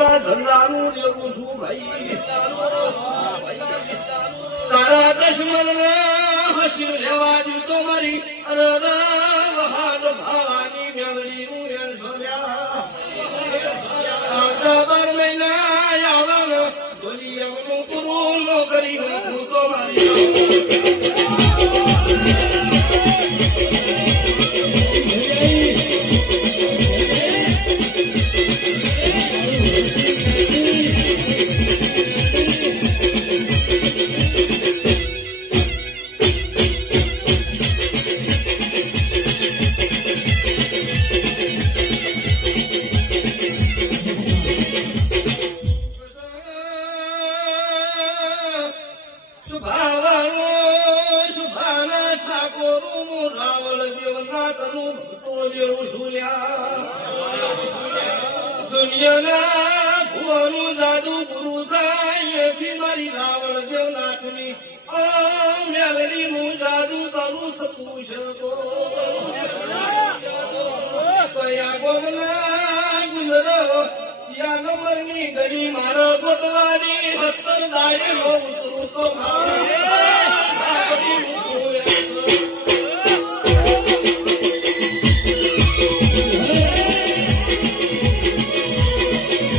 ધંધાનું દેવું છું ભાઈ તારા દશમન હસી લેવા દીધો મારી અરે વહાદ ભાવાની મેળડી નું એન સોલ્યા આવતા 12 મહિના આવવાનો બોલી એમનું પૂરું કરી હું તો મારી દુનિયાના ભુવાનું જાદુ ગુરુ થાય એથી મારી રાવણ દેવનાથની મેલડી નું જાદુ તારું સતું શકો કયા ગોમના ગુંદરો ચિયા નંબરની ગઈ મારો ગોતવાની 70 દાડે ઉતરું તો